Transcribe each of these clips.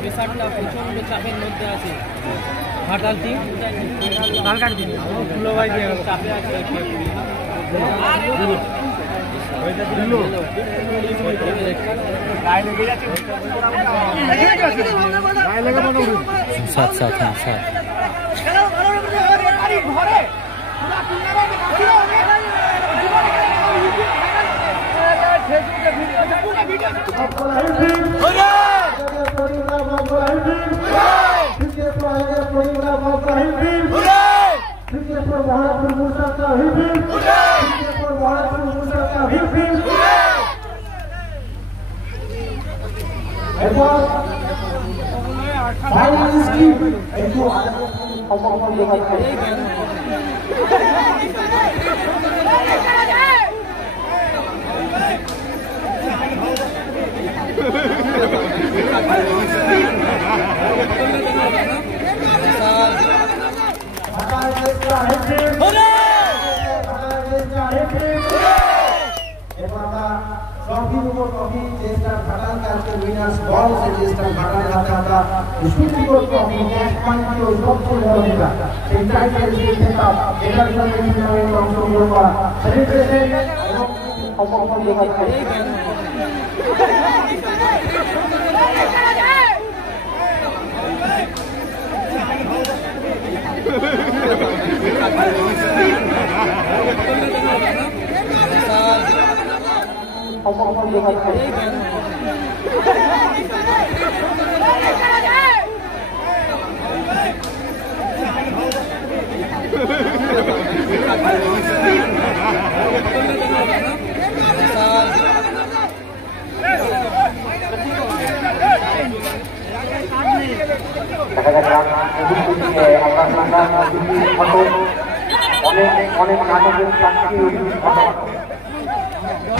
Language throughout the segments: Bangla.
প্রেসারটা প্রচন্ড চাপের মধ্যে আছে। ঘাটাল টিম কালকার টিম ভাই চাপে আছে। সাত সাত হ্যাঁ সাত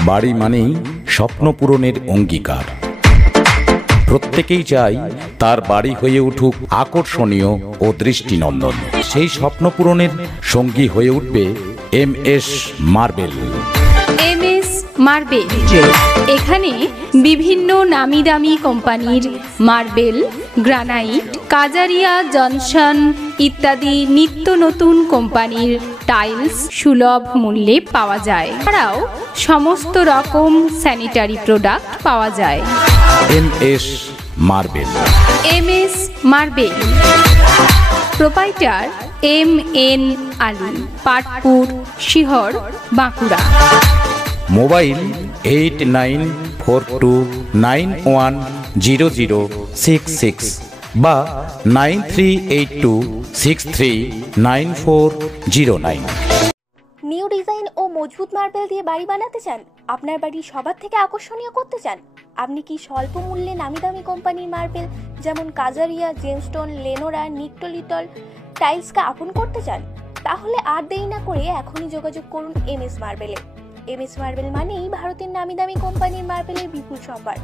বাড়ি মানেই স্বপ্ন পূরণের অঙ্গীকার। প্রত্যেকেই চায় তার বাড়ি হয়ে উঠুক আকর্ষণীয় ও দৃষ্টিনন্দন। সেই স্বপ্ন পূরণের সঙ্গী হয়ে উঠবে MS মার্বেল। MS মার্বেল, এখানে বিভিন্ন নামি দামি কোম্পানির মার্বেল, গ্রানাইট, কাজারিয়া, জনসন ইত্যাদি নিত্য নতুন কোম্পানির টাইলস সুলভ মূল্যে পাওয়া যায়। এছাড়াও সমস্ত রকম স্যানিটারি প্রোডাক্ট পাওয়া যায়। MS marble. MS marble, proprietor MN Ali, Patpur, Shihar, Bankura. Mobile 8942910066 বা 9382639409। নিউ ডিজাইন ও মজবুত মার্বেল দিয়ে বাড়ি বানাতে চান? আপনার বাড়ি সবার থেকে আকর্ষণীয় করতে চান? আপনি কি স্বল্প মূল্যে নামি দামি কোম্পানির মার্বেল যেমন কাজারিয়া, জেমস্টোন, লেনোরা, নিকটোলিটল টাইলসকে আপন করতে চান? তাহলে আর দেরি না করে এখনই যোগাযোগ করুন MS মার্বেলে। MS মার্বেল মানেই ভারতের নামি দামি কোম্পানির মার্বেলের বিপুল সম্ভার।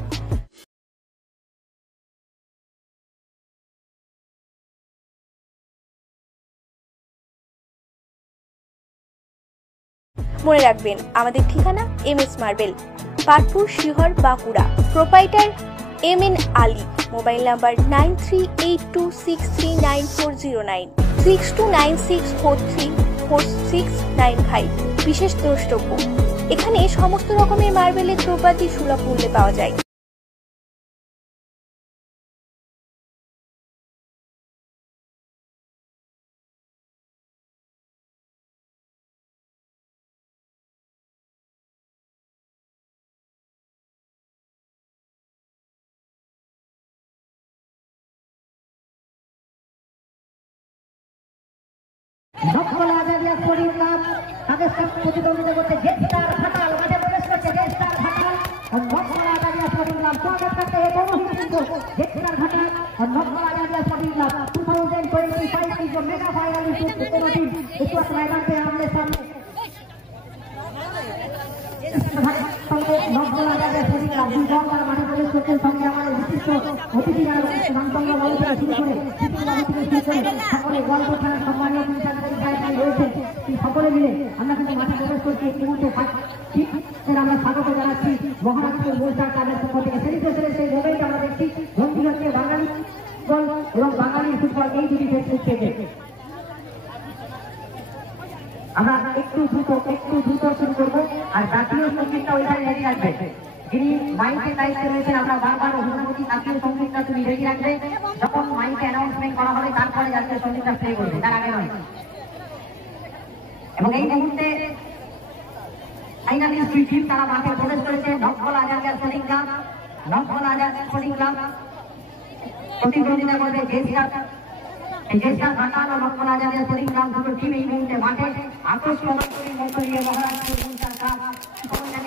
মনে রাখবেন আমাদের ঠিকানা MS marble, Patpur, Shihar, Bankura. Proprietor MN Ali. Mobile number 9382639409, 6296434695। বিশেষ দ্রষ্টব্য, এখানে সমস্ত রকমের মার্বেলের দ্রব্যাদি সুলভ মূল্যে পাওয়া যায়। নকল আজাদিয়া স্পোর্টিং ক্লাব তাদের সাথে প্রতিদ্বন্দ্বিতা করতে জেস্টার ঘাটাল মাঠে প্রবেশ করছে। জেস্টার ঘাটাল और নকল আজাদিয়া স্পোর্টিং ক্লাব স্বাগত করতে এই दोनों ही टीम को। জেস্টার ঘাটাল और নকল আজাদিया स्पोर्टिंग क्लब 2025 की जो मेगा फाइनल इस वक्त मैदान पे आमने सामने নকল আজাদিয়া স্পোর্টিং ক্লাব দুর্গার মাঠে প্রবেশ করতে সঙ্গে আমাদের বিশিষ্ট অতিথি যারা রামচন্দ্র বাবু থেকে শুরু করে সকলে গল্প খেলার সম্মানীয় রয়েছে সকলে মিলে আমরা কিন্তু মাঠে প্রবেশ করছি। এই মুহূর্তে আমরা স্বাগত জানাচ্ছি মহারাষ্ট্রের মোর্চার তাদের পক্ষ থেকে। সেলিব্রেশনের সেই মোমেন্ট আমরা দেখছি বন্ধু হচ্ছে বাঙালি ফুটবল এবং বাঙালির ফুটবল এই দুটি ফেসবুক থেকে। আমরা একটু দ্রুত শুরু করবো। আর জাতীয় সঙ্গীতটা ওইখানে রেডি রাখবে, যিনি মাইকের দায়িত্বে রয়েছেন। আমরা বারবার অভিযোগ করছি জাতীয় সঙ্গীতটা তুমি রেডি রাখবে, যখন মাইকে অ্যানাউন্সমেন্ট করা হবে তারপরে জাতীয় সঙ্গীতটা প্লে করবে, তার আগে নয়। এবং এই মুহূর্তে ফাইনালিস্ট দুই টিম তারা মাঠে প্রবেশ করেছে। নকল আজাদিয়া স্পোর্টিং ক্লাব, নকল আজাদিয়া স্পোর্টিং ক্লাব প্রতিদ্বন্দ্বিতা করবে জেস্টার ঘাটাল ও নকল আজাদিয়া স্পোর্টিং ক্লাব দুটো টিম এই মুহূর্তে মাঠে আকর্ষণীয় মধ্য দিয়ে মহারাষ্ট্রের মোর্চার ক্লাব স্মরণীয়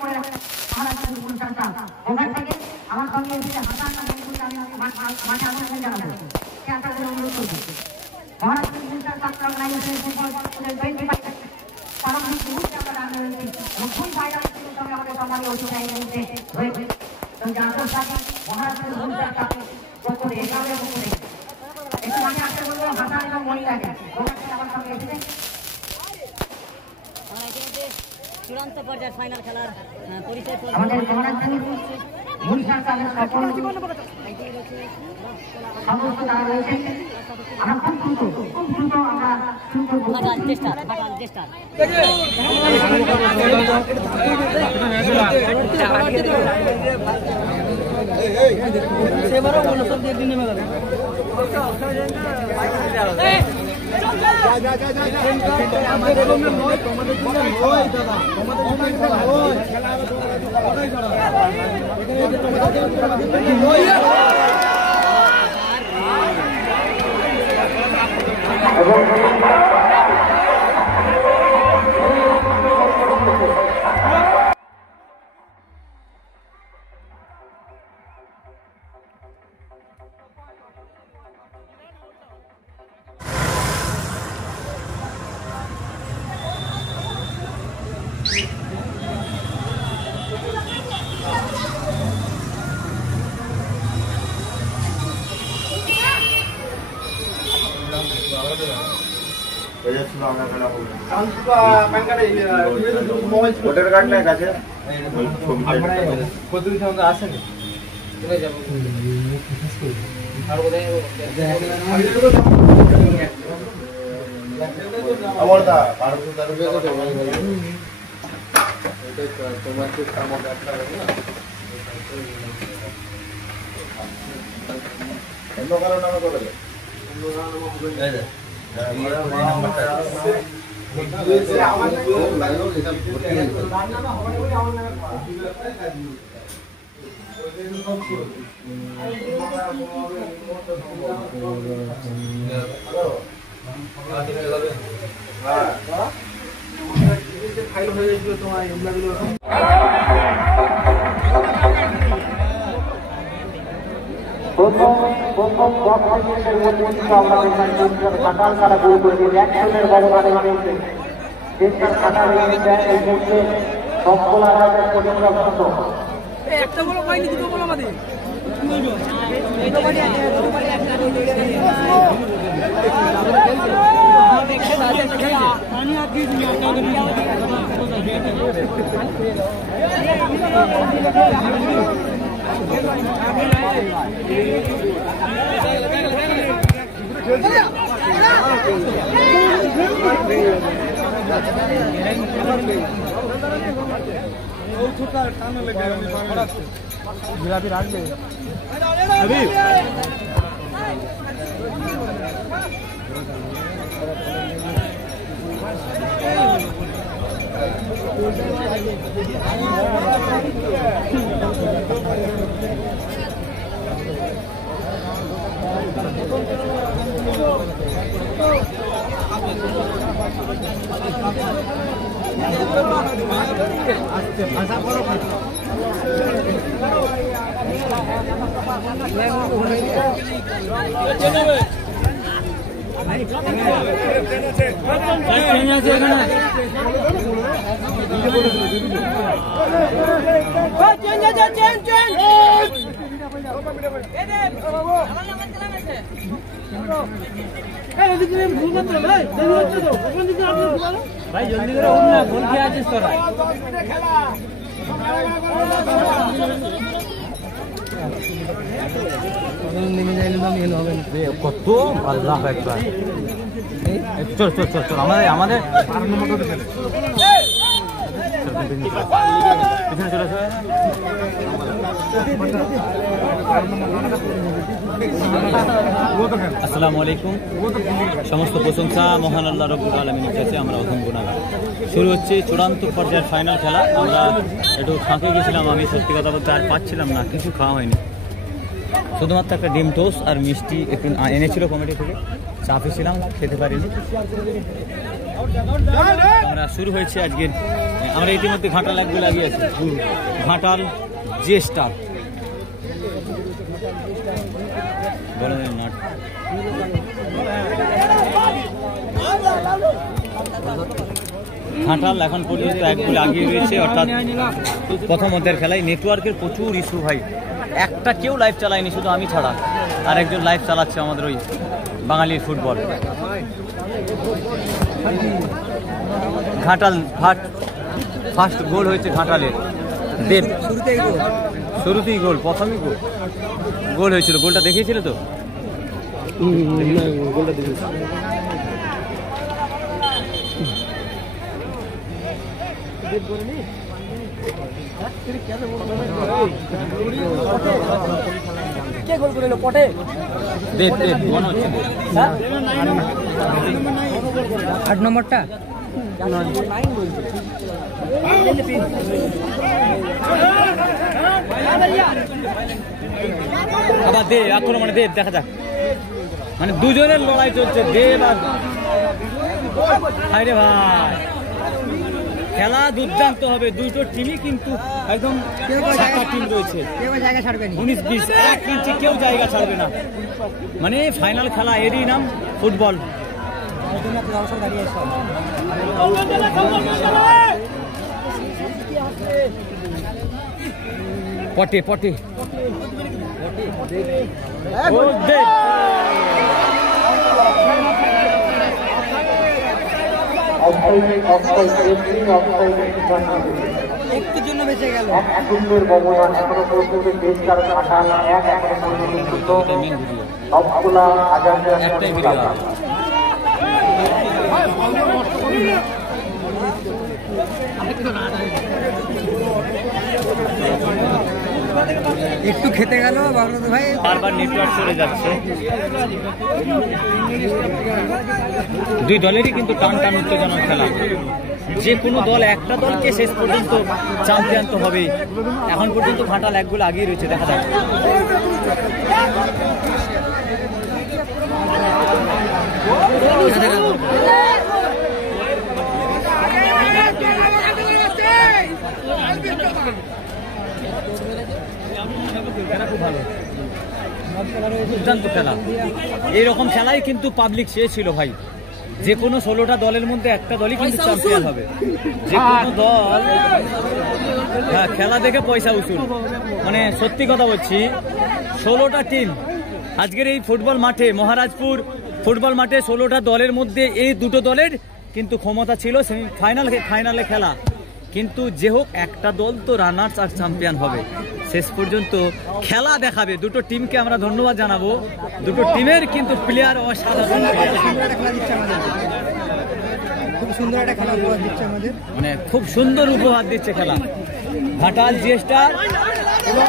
করে রাখছে মহারাষ্ট্রের মোর্চার ক্লাব। ওখান থেকে আমার সঙ্গে এসে হাসান বন্ধুকে আমি মাঠে আমন্ত্রণ জানাবো, সে আশা করে অনুরোধ করছি। মহারাষ্ট্রের মোর্চার ক্লাব অর্গানাইজেশন ফুটবল 25 কারণ এই মুহূর্তে আমরা রান রয়েছি এবং খুবই ফাইনালের সঙ্গে আমাদের সম্মানীয় অতিথি এই মুহূর্তে রয়েছে। এবং জানতে সাথে মহারাষ্ট্রের মোর্চার ক্লাবে পক্ষে একালের পক্ষে একটু আমি আসতে বলবো হাসান এবং মহিলাকে আমার সঙ্গে এসেছে। চূড়ান্ত পর্যায়ের ফাইনাল খেলার পরিচয় আমাদের মহারাষ্ট্রের মোর্চার ক্লাবের সকল সমস্ত যারা রয়েছে আমরা খুব দ্রুত আমরা শুরু করবো। চেষ্টা ভোটার কার্ড নাই কাছে আসেনি আমরদা 1200 তোমার তো কাম একটা না অন্য কারো নামে করে দে অন্য কারো নামে হবে না আমরা নাম্বারটা আমার লাগলো এটা নাম নামে হবে বলে আমার নামে ফাইল হয়ে গেছিল তোমার এমলাগুলো ঘাটাল তারা গোল করে দিয়ে একশনের বড় মাঠে মাঠে দেশটার ঘাটাল এই মুহূর্তে সকল আলাদা একটা বলো পাইনি দুটো বলো আমাদের गुलाबी राग दे अभी ভাই জলদি করে উঠ না, ভুল খেয়ে আছিস তোরা। নেমে যাইলে তো মেল হবে না। কত আল্লাহ একবার চল চল চল চল আমাদের পিছনে চলে আসবে। আসসালামু আলাইকুম। সমস্ত প্রশংসা মহান আল্লাহ রব্বুল আলামিনের কাছে। আমরা অধম গুনাহগার। শুরু হচ্ছে চূড়ান্ত পর্যায়ের ফাইনাল খেলা। আমরা একটু ফাঁকে গেছিলাম, আমি সত্যি কথা বলতে আর পাচ্ছিলাম না, কিছু খাওয়া হয়নি, শুধুমাত্র একটা ডিম টোস্ট আর মিষ্টি একটু এনেছিল কমিটি থেকে, চা পেয়েছিলাম, খেতে পারিনি। আমরা শুরু হয়েছে আজকের, আমরা ইতিমধ্যে ঘাটাল এক গোল এগিয়ে আছি। ঘাটাল জে স্টার ঘাটাল এখন পর্যন্ত এক গোল এগিয়ে রয়েছে। অর্থাৎ প্রথম অধ্যায়ের খেলায় নেটওয়ার্কের প্রচুর ইস্যু ভাই, একটা কেউ লাইভ চালায়নি, শুধু আমি ছাড়া আর একজন লাইভ চালাচ্ছে আমাদের ওই বাঙালির ফুটবল। ঘাটাল ফার্স্ট গোল হয়েছে ঘাটালের, দেব শুরুতেই গোল, প্রথমেই গোল হয়েছিল। গোলটা দেখিয়েছিল তো, গোলটা দেখেছিল। কে গোল করে পটে? দেব দেব মনে হচ্ছে 8 নম্বরটা আবার দেব আক্রমণে, দেব দেখা যাক, মানে দুজনের লড়াই চলছে, দেব আর ভাই রে ভাই। খেলা দুর্দান্ত হবে, দুটো টিমই কিন্তু একদম টিম রয়েছে, 19-20 এক ইঞ্চি কেউ জায়গা ছাড়বে না। মানে ফাইনাল খেলা, এরই নাম ফুটবল। পটে পটে একটুর জন্য বেঁচে গেল। একটাই ভিডিও। একটু খেতে গেল ভাই, বারবার নেটওয়ার্ক চলে যাচ্ছে। দুই দলেরই কিন্তু টান টান উত্তেজনার খেলা। যে কোনো দল, একটা দলকে শেষ পর্যন্ত চ্যাম্পিয়ন তো হবেই। এখন পর্যন্ত ঘাটাল এক গোল আগিয়ে রয়েছে, দেখা যাক। দুর্দান্ত খেলা, এইরকম খেলাই কিন্তু পাবলিক চেয়েছিল ভাই। যে কোনো 16টা দলের মধ্যে একটা দলই কিন্তু চ্যাম্পিয়ন হবে। যে কোনো দল, হ্যাঁ, খেলা দেখে পয়সা উসুল। মানে সত্যি কথা বলছি, 16টা টিম আজকের এই ফুটবল মাঠে, মহারাজপুর ফুটবল মাঠে 16টা দলের মধ্যে এই দুটো দলের কিন্তু ক্ষমতা ছিল ফাইনালে খেলা। কিন্তু যে হোক, একটা দল তো রানার্স আর চ্যাম্পিয়ন হবে। শেষ পর্যন্ত খেলা দেখাবে। দুটো টিমকে আমরা ধন্যবাদ জানাবো। দুটো টিমের কিন্তু প্লেয়ার অসাধারণ, খুব সুন্দর একটা খেলা উপহার দিচ্ছে আমাদের, মানে খুব সুন্দর উপহার দিচ্ছে খেলা। ঘাটাল জে স্টার এবং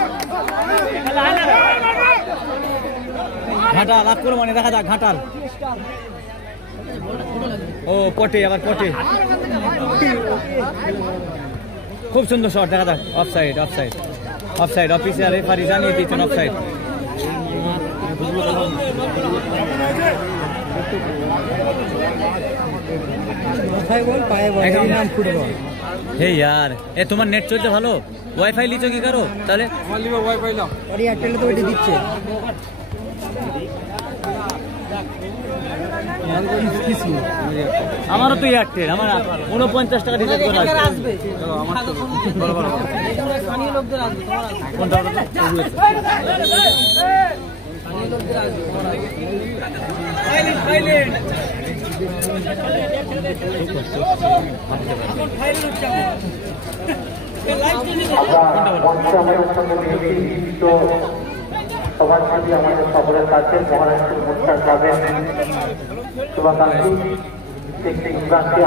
ঘাটাল আক্রমণে, দেখা যাক ঘাটাল। ও পটে, আবার পটে, খুব সুন্দর শট, দেখা যাক। Offside offside offside, official referee জানিয়ে দিচ্ছেন অফসাইড। হে यार এ তোমার নেট চলছে ভালো ওয়াইফাই লিচো কি করো তাহলে ওয়াইফাই নাও আর এয়ারটেল তো এটি দিচ্ছে আমারও তো এয়ারটেল আমার 49 টাকা রিচার্জ করা আছে চলো আমার তো বড় বড় স্থানীয় লোকদের আসবে কোনটা স্থানীয় লোকদের আসবে সাইলেন্ট সভাপতি আমাদের সকলের কাছে মহারাষ্ট্র মোর্চার ক্লাবের শুভাকাঙ্ক্ষী ইমরানকে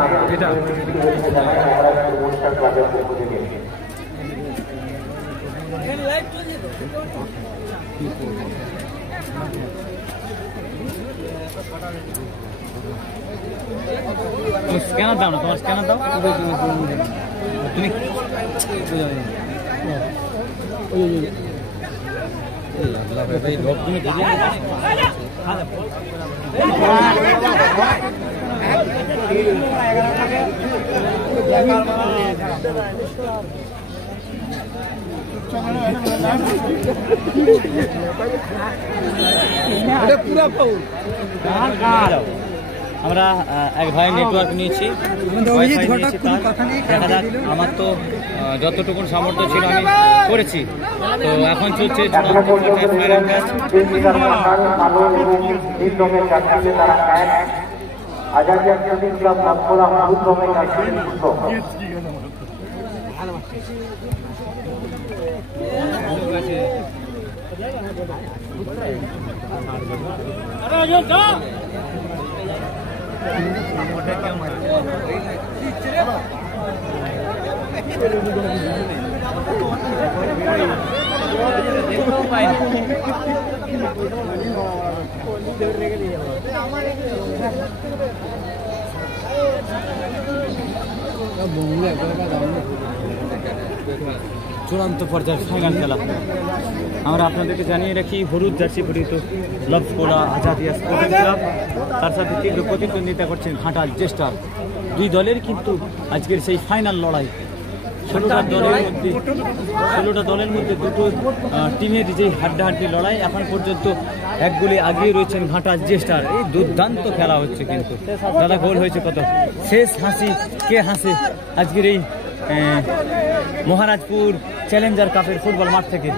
জানাই মহারাষ্ট্র মোর্চার ক্লাবের পক্ষ থেকে। স্ক্যানার দাও না তোমার স্ক্যানার দাও তুমি আমরা এক ভাইয়ের নেটওয়ার্ক নিয়েছি দেখা যাক আমার তো যতটুকু সামর্থ্য ছিল আমি করেছি তো এখন চলছে চূড়ান্ত পর্যায়ের ফাইনাল খেলা আমরা আপনাদেরকে জানিয়ে রাখি হলুদ জার্সি পরিহিত লভকোলা আজাদিয়া স্পোর্টিং ক্লাব তার সাথে তীব্র প্রতিদ্বন্দ্বিতা করছেন ঘাটাল জেস্টার দুই দলের কিন্তু আজকের সেই ফাইনাল লড়াই 16টা দলের মধ্যে দুটো টিমের যে হাড্ডাহাড্ডি লড়াই এখন পর্যন্ত এক গোলে আগিয়ে রয়েছেন ঘাটাল জেস্টার এই দুর্দান্ত খেলা হচ্ছে কিন্তু দাদা গোল হয়েছে কত শেষ হাসি কে হাসে আজকের এই মহারাজপুর চ্যালেঞ্জার কাপের ফুটবল মাঠ থেকে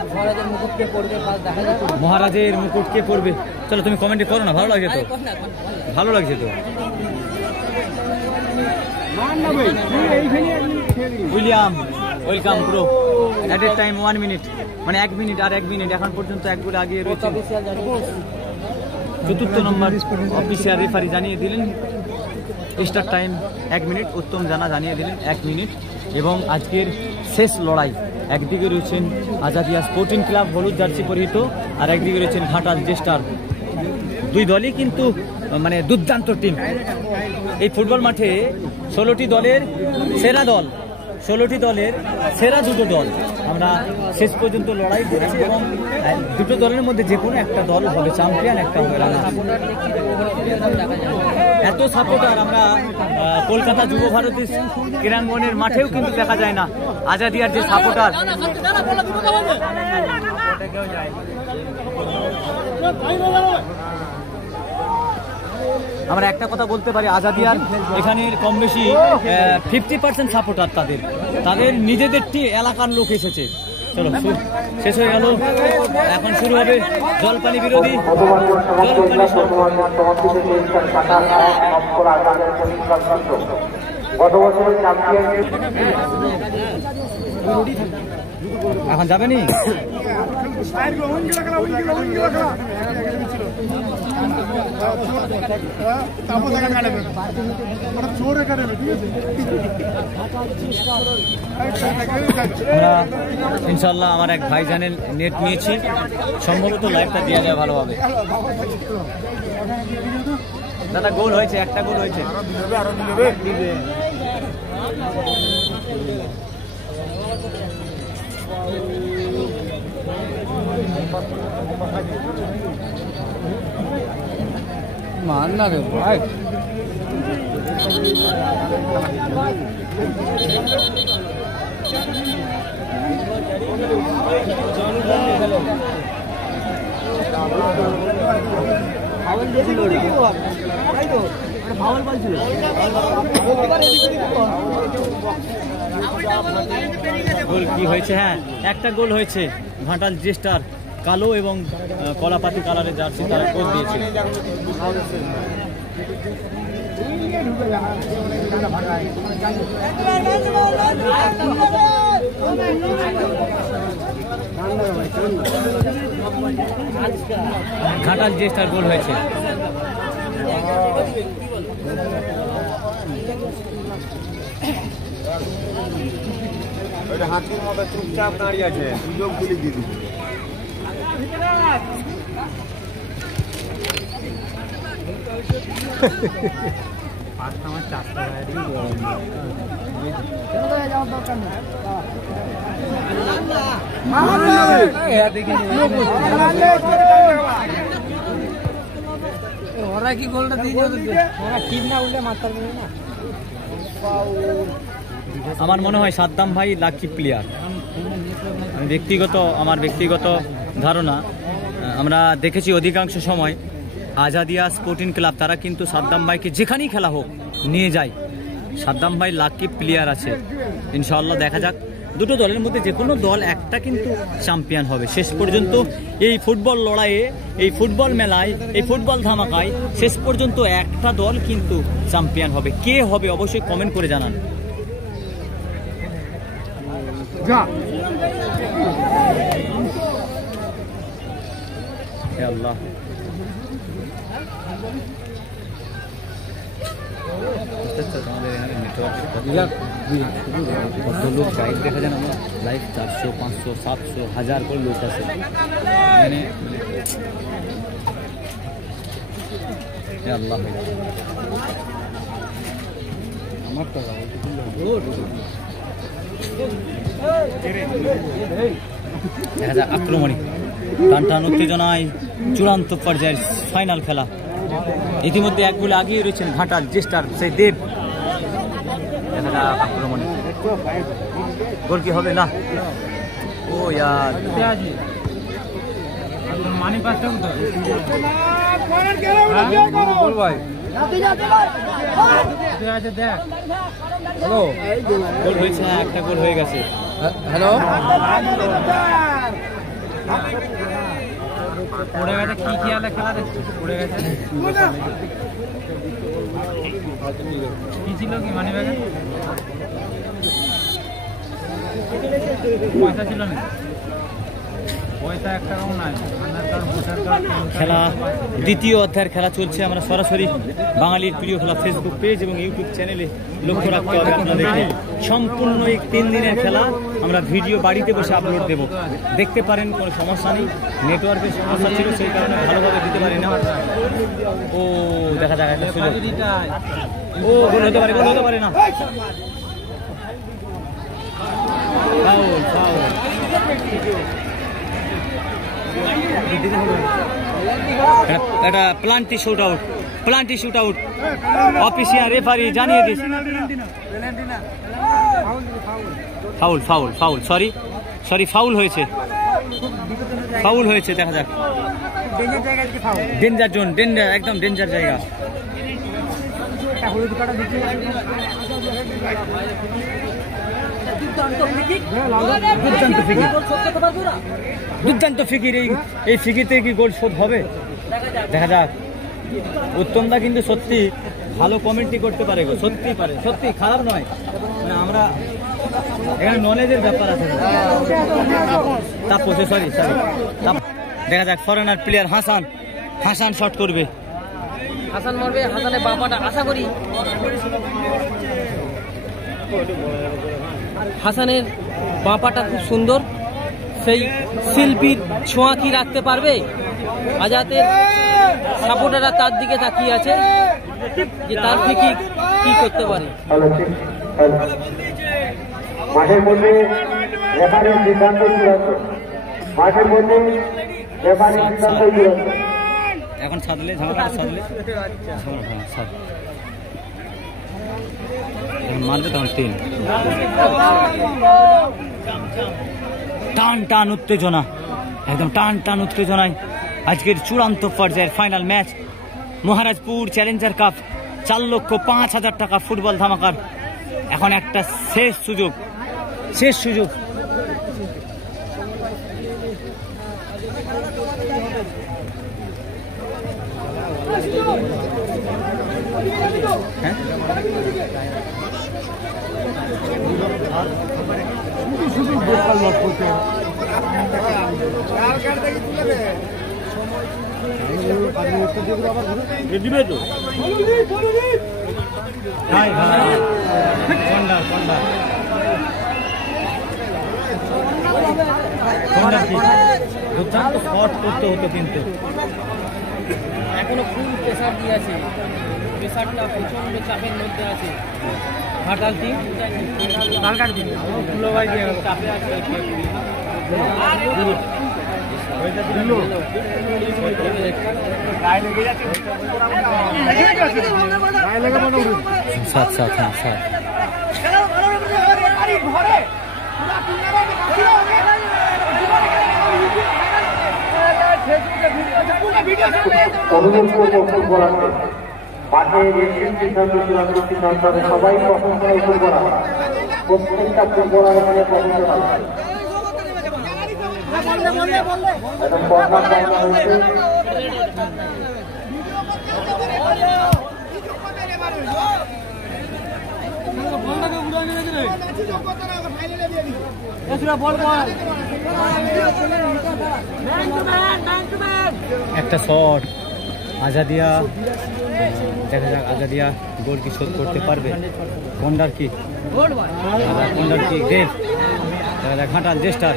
মহারাজের মুকুট কে পড়বে চলো তুমি কমেন্টে করো না ভালো লাগছে তো উইলিয়াম ওয়েলকাম ব্রো এট এ টাইম 1 মিনিট মানে 1 মিনিট আর 1 মিনিট এখন পর্যন্ত এক গোলে আগিয়ে রয়েছে চতুর্থ নম্বর অফিসিয়াল রেফারি জানিয়ে দিলেন স্টার টাইম 1 মিনিট উত্তম জানা জানিয়ে দিলেন 1 মিনিট এবং আজকের শেষ লড়াই একদিকে রয়েছেন আজাদিয়া স্পোর্টিং ক্লাব হলুদ জার্সি পরিহিত আর একদিকে রয়েছেন ঘাটাল জেস্টার দুই দলই কিন্তু মানে দুর্দান্ত টিম এই ফুটবল মাঠে 16টি দলের সেরা দুটো দল আমরা শেষ পর্যন্ত লড়াই করেছি এবং দুটো দলের মধ্যে যে কোনো একটা দল হবে চ্যাম্পিয়ন একটা হবে রানার এত সাপোর্টার আমরা কলকাতা যুব ভারতী ক্রীড়াঙ্গনের মাঠেও কিন্তু দেখা যায় না আজাদিয়ার যে সাপোর্টার আমরা একটা কথা বলতে পারি আজাদিয়ার এখানে কম বেশি 50% সাপোর্টার তাদের নিজেদের এলাকার লোক এসেছে চলো শেষ হয়ে গেল এখন শুরু হবে জলপানি বিরোধী এখন যাবেনি ইনশাল্লাহ আমার এক ভাইজানের নেট নিয়েছি সম্ভবত লাইভটা দেওয়া যায় ভালোভাবে দাদা গোল হয়েছে একটা গোল হয়েছে मान ना रे भाई গোল কি হয়েছে? হ্যাঁ, একটা গোল হয়েছে। ঘাটাল জেস্টার কালো এবং কলাপাতি কালারের জার্সি তারা গোল দিয়েছে। ঘাটাল জেস্টার গোল হয়েছে। হাতির মতো চুপচাপ দাঁড়িয়ে আছে, সুযোগ গুলি দিয়ে দিচ্ছে। ওরা কি গোলটা দিয়ে টিম না উল্টে মারতে পারবে না। আমার মনে হয় সাদ্দাম ভাই লাকি প্লেয়ার। আমার ব্যক্তিগত ধারণা, আমরা দেখেছি অধিকাংশ সময় আজাদিয়া স্পোর্টিং ক্লাব তারা কিন্তু সাদ্দাম ভাইকে যেখানেই খেলা হোক নিয়ে যায়। সাদ্দাম ভাই লাকি প্লেয়ার আছে। ইনশাআল্লাহ দেখা যাক, দুটো দলের মধ্যে যে কোনো দল একটা কিন্তু চ্যাম্পিয়ন হবে। শেষ পর্যন্ত এই ফুটবল লড়াইয়ে, এই ফুটবল মেলায়, এই ফুটবল ধামাকায় শেষ পর্যন্ত একটা দল কিন্তু চ্যাম্পিয়ন হবে। কে হবে অবশ্যই কমেন্ট করে জানান। আল্লাহ, তোমাদের এখানে কত লোক লাইভ দেখা যায় না? আমরা লাইভ 400, 500, 700, 1000 করে লোক আছে এখানে। আল্লাহ, আমার তো দেখা যায় আক্রমণিক টানটান উত্তেজনায় চূড়ান্ত পর্যায়ের ফাইনাল খেলা। ইতিমধ্যে এক গোলে আগিয়ে রয়েছেন ঘাটাল জেস্টার সেই দেব। দেখা যাক আক্রমণিক গোল কি হবে না। ও ইয়ার মানি পাঁচটা ভাই দেখ। হ্যালো, গোল হয়েছে, একটা গোল হয়ে গেছে। হ্যালো, পড়ে গেছে কি খেয়ালে খেলা দেখছি, পড়ে গেছে কি ছিল কি মানি ব্যাগে পয়সা ছিল না, পয়সা একটা কম নাই। খেলা দ্বিতীয় অধ্যায়ের খেলা চলছে। আমরা সরাসরি বাঙালির প্রিয় খেলা ফেসবুক পেজ এবং ইউটিউব চ্যানেলে লক্ষ্য রাখতে হবে আপনাদেরকে। সম্পূর্ণ এই 3 দিনের খেলা আমরা ভিডিও বাড়িতে বসে আপলোড দেব, দেখতে পারেন, কোনো সমস্যা নেই। নেটওয়ার্কের সমস্যা ছিল, সেই কারণে ভালোভাবে দিতে পারি না। ও দেখা যাক একটা সুযোগ। ও গোল হতে পারে, গোল হতে পারে না। Foul, foul. এটা penalty shoot out, penalty shoot out. Official referee জানিয়ে দিয়েছে foul, foul, foul. Sorry foul হয়েছে, ফাউল হয়েছে। দেখা যাক, ডেঞ্জার জোন, ডেঞ্জার, একদম ডেঞ্জার জায়গা। দুর্দান্ত ফিকির। এই ফিকিরতে কি গোল শোধ হবে? দেখা যাক। উত্তমদা কিন্তু সত্যি ভালো কমেন্ট্রি করতে পারে, সত্যি পারে, সত্যি খারাপ নয়। মানে আমরা এখানে নলেজের ব্যাপার আছে। তাপসে সরি দেখা যাক, ফরেনার প্লেয়ার হাসান শট করবে। হাসান মারবে, হাসানের বাবাটা আশা করি হাসানের বাঁপাটা খুব সুন্দর। সেই শিল্পীর ছোঁয়া কি রাখতে পারবে? আজাদের সাপোর্টাররা তার দিকে তাকিয়ে আছে যে তার ফিকির কি করতে পারে। মাঠের মধ্যে রেফারির সিদ্ধান্ত চূড়ান্ত। মাঠের মধ্যে রেফারির সিদ্ধান্ত চূড়ান্ত। এখন সাদলে ঝামেলাটা সাদলে মারবে তখন 3 টান টান উত্তেজনা, একদম টান টান উত্তেজনায় আজকের চূড়ান্ত পর্যায়ের final match Maharajpur Challenger cup 4,05,000 টাকা ফুটবল ধামাকার। এখন একটা শেষ সুযোগ হ্যাঁ করতে হতো কিন্তু এখনো ফুল প্রেসার দিয়ে আছে, প্রেসারটা প্রচন্ড চাপের মধ্যে আছে। ঘাটাল টিম চাপে আছে। সবাই প্রশংসা করা প্রত্যেকটা ফুটবলার এখানে প্রশংসা একটা শট আজাদিয়া, দেখা যাক আজাদিয়া গোল কি শোধ করতে পারবে। কন্ডার কি দেব, দেখা যাক ঘাটাল জেস্টার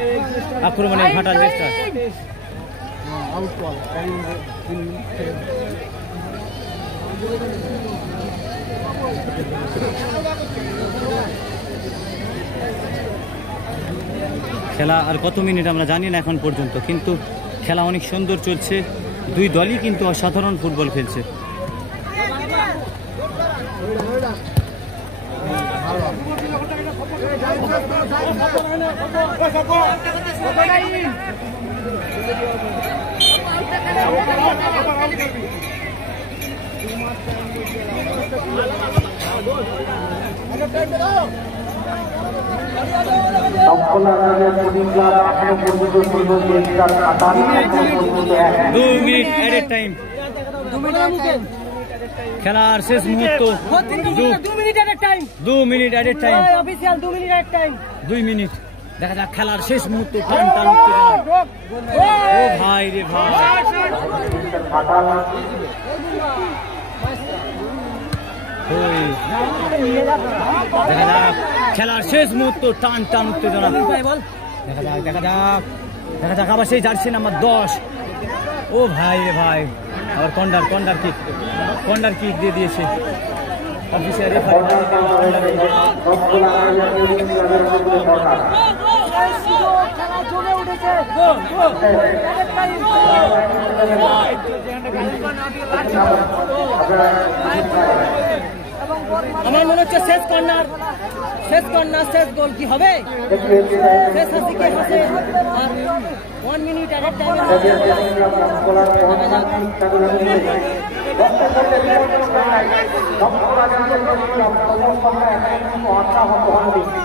আক্রমণে, ঘাটাল জেস্টার খেলা আর কত মিনিট আমরা জানি না এখন পর্যন্ত, কিন্তু খেলা অনেক সুন্দর চলছে। দুই দলই কিন্তু অসাধারণ ফুটবল খেলছে। খেলার শেষ মুহূর্ত, 2 মিনিট এট টাইম, 2 মিনিট। দেখা যাক খেলার শেষ মুহূর্ত, টান টান ও ভাই রে ভাই, দেখা যাক খেলার শেষ মুহূর্ত, টান টান উত্তেজনা। দেখা যাক আবার সেই জার্সি নাম্বার 10, ও ভাই রে ভাই, আবার কর্নার কিক দিয়ে দিয়েছে অফিসার। আমার মনে হচ্ছে শেষ কর্নার, শেষ গোল কি হবে, শেষ হাসি কে হাসে। আর 1 মিনিট এট টাইম,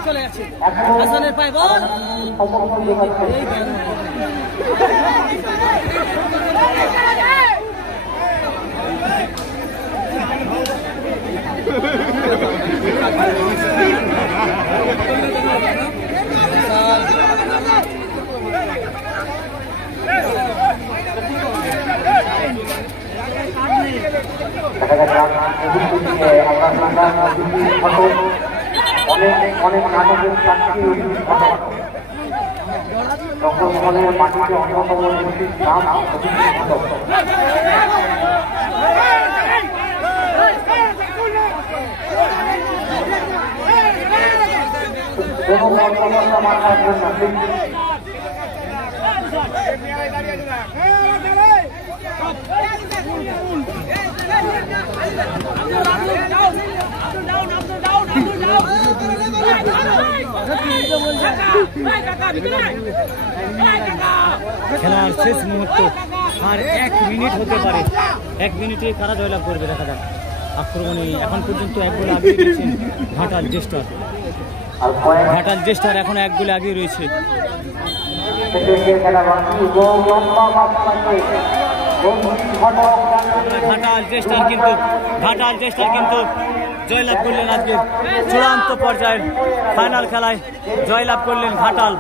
চলে যাচ্ছে হাসানের পায় বল। অনেক নাটকের সাক্ষী তখন মনের মাটিতে অন্যতম নাম খেলার শেষ মুহূর্ত, আর 1 মিনিট হতে পারে, 1 মিনিটে কারা জয়লাভ করবে দেখা যাক। আক্রমণে এখন পর্যন্ত 1 গোল আগে রয়েছেন ঘাটাল জেস্টার। ঘাটাল জেস্টার এখন 1 গোলে আগে রয়েছে। ঘাটাল জেস্টার কিন্তু জয়লাভ করলেন আজকে চূড়ান্ত পর্যায়ের ফাইনাল খেলায় জয়লাভ করলেন ঘাটাল।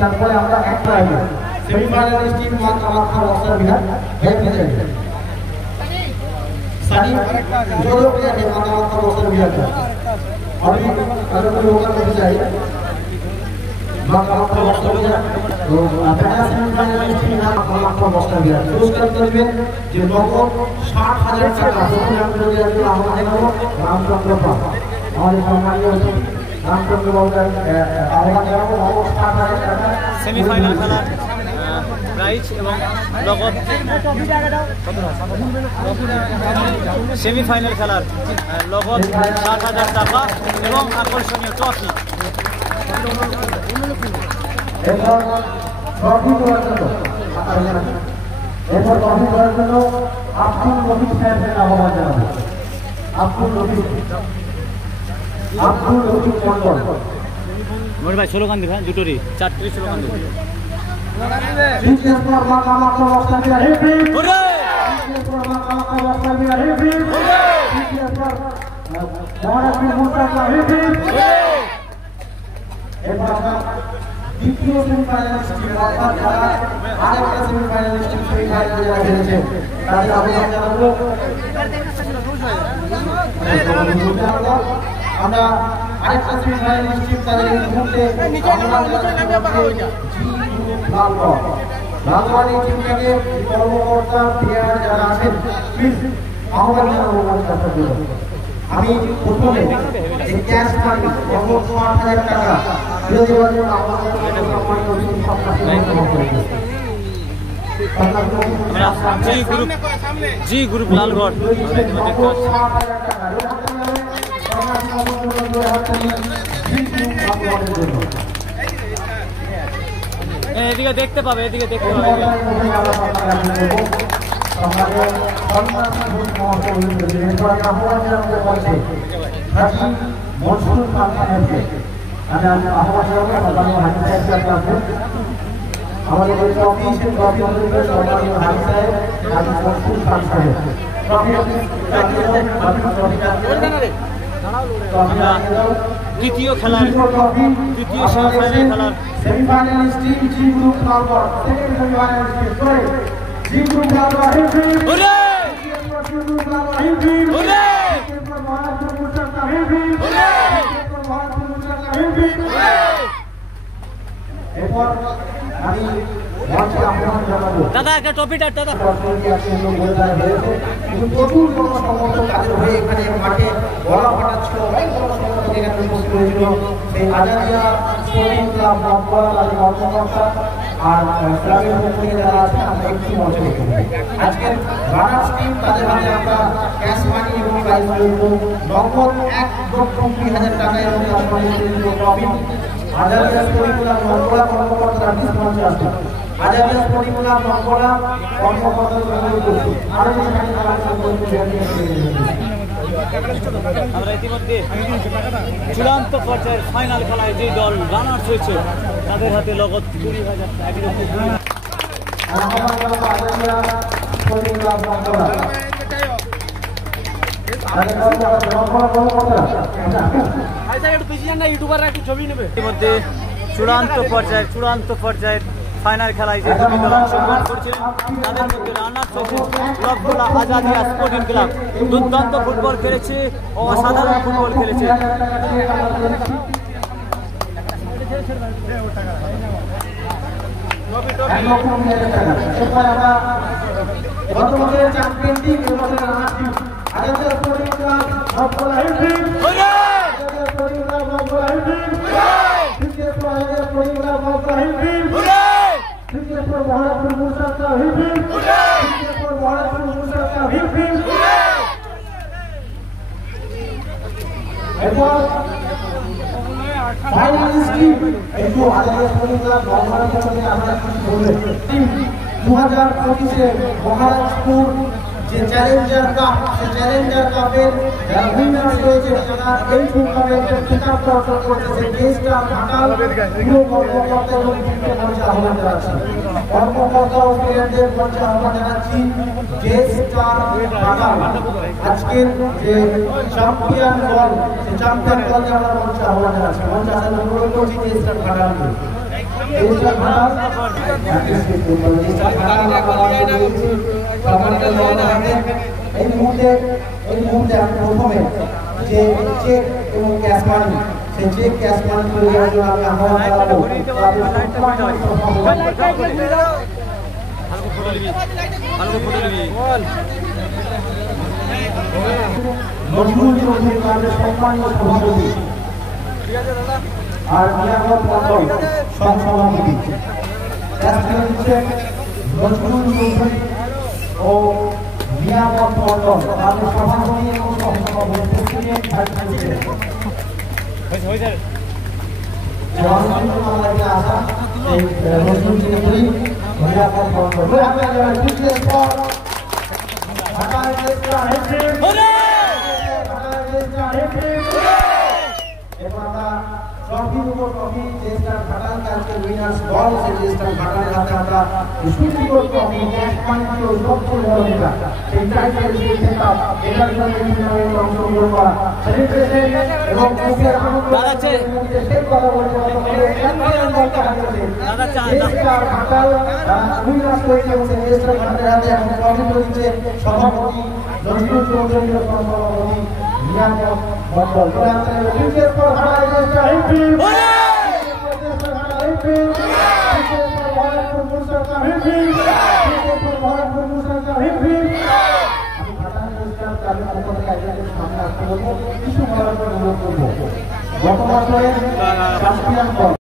তারপরে আমরা একটা সেমিফাইনালিস্ট টিম মাত্র বিহার सानी जो लोग प्लेयर है माता का रोशन भी आता और भी अगर कोई होगा तो चाहिए माता का रोशन भी तो अपना सेमीफाइनलिस्ट टीम माता का रोशन भी आता पुरस्कार करबेন যে নগদ 60,000 টাকা প্রথম রাউন্ডে দিয়ে আমাদের রামচন্দ্র পাল আমাদের সম্মানীয় রামচন্দ্র বাবুর আহ্বান জানাবো 60,000 টাকা সেমিফাইনাল খেলার প্রাইজ এবং নগদ সেমিফাইনাল খেলার নগদ 7,000 টাকা এবং আকর্ষণীয় ট্রফি। এরপর ট্রফি করার জন্য আব্দুল রফিক সাহেবের আহ্বান জানাবো। আব্দুল রফিক মন্ডল মোর ভাই স্লোগান দিবেন দুটোরই 4 স্লোগান দিবেন। দ্বিতীয় সেমিফাইনালিস্ট টিম অর্থাৎ যারা আরেকটা সেমিফাইনালিস্ট টিম সেমিফাইনালে যারা খেলেছে তাদের আহ্বান জানাবো। আমরা আরেকটা সেমিফাইনালিস্ট টিম তাদের এই মুহূর্তে লালবাড়ি টিমটাকে কর্মকর্তা প্লেয়ার যারা আছেন প্লিজ আহ্বান জানাবো। আমি প্রথমে এই ক্যাশ মানি 60,000 টাকা বিরোধী দলের জি গ্রুপ লালগড় এদিকে দেখতে পাবে, এদিকে দেখতে পাবে। আমাদের দ্বিতীয় খেলার দ্বিতীয় semifinalist team G group Lalgarh second semifinalist team sorry G group Lalgarh ওরে জি গ্রুপ লালগড় ওরে এরপর আমি মঞ্চে আহ্বান জানাবো দাদা একটা টপিটা দাদা প্রচুর জনসমর্থক তাদের হয়ে এখানে মাঠে গলা ফাটাচ্ছিল অনেক জনসমর্থক এখানে উপস্থিত হয়েছিল। সেই আজাদিয়া স্পোর্টিং ক্লাব নবগড়া তাদের কর্মকর্তা আর ক্লাবের পক্ষ থেকে যারা আছে আমরা একটু মঞ্চে দেখে নেব। আজকের রানার্স টিম তাদের হাতে আমরা ক্যাশ মানি এবং প্রাইজ দেব নগদ 1,20,000 টাকা এবং ট্রফি। আজাদিয়া স্পোর্টিং ক্লাব নবগড়া কর্মকর্তা আর্টিস্ট মঞ্চে আসবে। আজাদিয়া স্পোর্টিং ক্লাব নবগড়া কর্মকর্তা আরো আমরা ইতিমধ্যে চূড়ান্ত পর্যায়ের ফাইনাল খেলায় যে দল রানার্স হয়েছে তাদের হাতে নগদ 20,000 ইতিমধ্যে চূড়ান্ত পর্যায়ের ফাইনাল খেলায় যে দুটি দল অংশগ্রহণ করছেন তাদের মধ্যে রানার্স হয়েছে নবগড়া আজাদিয়া স্পোর্টিং ক্লাব। দুর্দান্ত ফুটবল খেলেছে, অসাধারণ ফুটবল খেলেছে। 1,20,000 টাকা। এরপর আমরা গত বছরের চ্যাম্পিয়ন টিম এবছরের রানার টিম আজাদের স্পোর্টিং ক্লাব নকলা হিলফিল্ড, আজাদের sporting club Nakla Hillfield, Tritiyapur আজাদের sporting club Nakla Hillfield, Tritiyapur Maharajpur Mursad club Hillfield, Tritiyapur Maharajpur Mursad club Hillfield. এরপর ফাইনালিস্ট টিম একটু আজাদের স্পোর্টিং ক্লাব মহারাজপুর থেকে আমরা কিছু বলবেন। টিম 2025 মহারাজপুর যে চ্যালেঞ্জার কাপ, সেই চ্যালেঞ্জার কাপের যারা উইনার্স হয়েছে, যারা এই টুর্নামেন্টের খেতাব অর্জন করেছে, দেশটা ঘাটাল পুরো কর্মকর্তা এবং টিমকে মঞ্চে আহ্বান জানাচ্ছি। কর্মকর্তা ও প্লেয়ারদের মঞ্চে আহ্বান জানাচ্ছি। দেশটা ঘাটাল আজকের যে চ্যাম্পিয়ন দল, সেই চ্যাম্পিয়ন দলকে আমরা মঞ্চে আহ্বান জানাচ্ছি। মঞ্চে আসার অনুরোধ করছি দেশটা ঘাটালকে। দেশটা ঘাটাল এই মুহূর্তে আমি প্রথমে যে চেক এবং ক্যাশ মানি, সেই চেক ক্যাশ মানি তুলে দেওয়ার জন্য আমি আহ্বান জানাবো। নজরুল চৌধুরী ক্লাবের সম্মানীয় সভাপতি আর নিয়ামত মন্ডল সহসভাপতি নজরুল চৌধুরী ও নিয়ামত মন্ডল তাদের সভাপতি এবং সহসভাপতি আসা এই নজরুল চৌধুরী নিয়ামত মন্ডল ট্রফির উপর ট্রফি চেষ্টার ঘাটাল কালকে উইনার্স দল, সেই চেষ্টার ঘাটালের হাতে আমরা সুন্দর ট্রফি ক্যাশ মানি ও সবচেয়ে বড় যেটা সেই টাইটেল, সেই খেতাব, এটার জন্য টুর্নামেন্টে অংশগ্রহণ করা সেলিব্রেশন এবং খুশির আনন্দ সেই কথা বলতে চ্যাম্পিয়ন দলকে হারিয়েছে চেষ্টার ঘাটাল উইনার্স হয়েছে এবং সেই চেষ্টার ঘাটালের হাতে এখন ট্রফি দিচ্ছে সভাপতি নজরুল চৌধুরী ও সহসভাপতি নিয়ামত মন্ডল। গত বছরের চ্যাম্পিয়ন দল